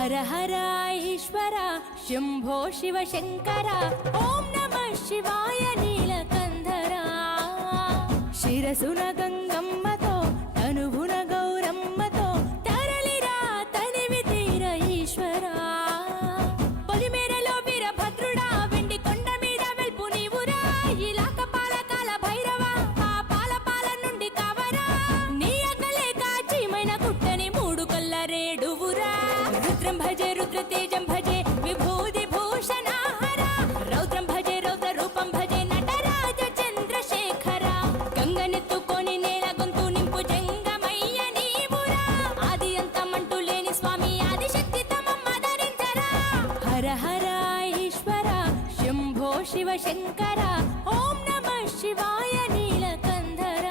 హర హర ఈశ్వర శంభో శివ శంకర ఓం నమః శివాయ నీలకంధర శిరసున గంగమ్మతో తనువున గౌరమ్మతో తరలిరా తనివి తీర ఈశ్వర పొలిమేరలో వీరభద్రుడా వెండి కొండ మీద వెల్పు నీవురా ఇలాక పాలకాల భైరవ ఆ పాల నుండి కావరా నీ అక్కలేక చీమైన కుట్టని మూడు కల్ల రేడువురా రుద్రం భజే రుద్ర తేజం భజే విభూతి భూషణ హర రౌద్రం భజే రౌద్ర రూపం భజే నటరాజ చంద్రశేఖర గంగనెత్తుకొని నేల గొంతు నింపు జంగమయ్య నీవురా ఆది అంతమంటూ లేని స్వామి ఆదిశక్తి తమమ్మ ధరించరా హర హర ఈశ్వర శంభో శివ శంకర ఓం నమః శివాయ నీలకంధర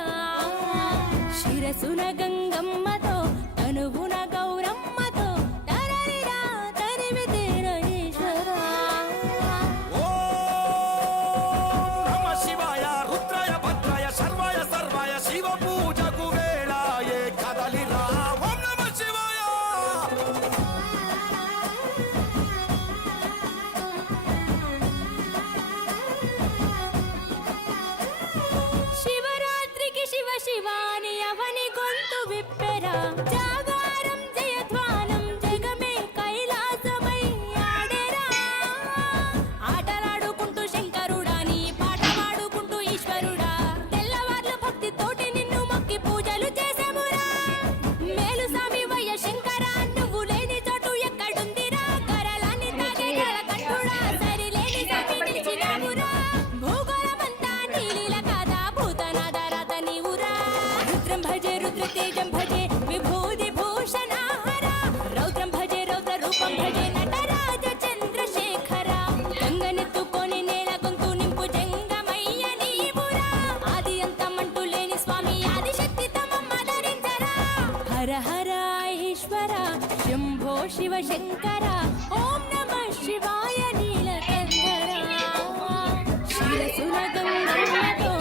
శిరసున గంగమ్మతో తనువున గౌరమ్మతో తరలిరా తరివి తీర ఈశ్వర నమ శివాయ రుద్రాయ భద్రాయ సర్వాయ సర్వాయ శివ పూజకు వేళాయే కదలిరా ఓం నమ శివాయ శివరాత్రికి శివ శివాని అవని గొంతు విప్పెరా జాగారం జయధ్వానం జగమే కైలాసమై ఆడెరా ఆటలాడుకుంటూ శంకరుడాని పాట పాడుకుంటూ ఈశ్వరుడా తెల్లవార్ల భక్తితోటి నిన్ను మొక్కి పూజలు చేసామురా మేలు స్వామి వయ్య శంకర నువ్వు లేని చోటు ఎక్కడుందిరా కరలాన్ని తాగే కళకంఠుడా సరిలేని స్వామి నిలిచినావురా భూగోళమంతా నీలీల కాదా భూతనాద రాత నీవురా రుద్రం భజే రుద్ర తేజం భజే విభూతి భూషణ హర రౌద్రం భజే రౌద్ర రూపం భజే నటరాజ చంద్రశేఖర గంగనెత్తుకొని నేల గొంతు నింపు జంగమయ్య నీవురా ఆది అంతమంటూ లేని స్వామి ఆదిశక్తి తమమ్మ ధరించరా హర హర ఈశ్వర శంభో శివ శంకర ఓం నమః శివాయ నీలకంధర శిరసున గంగమ్మతో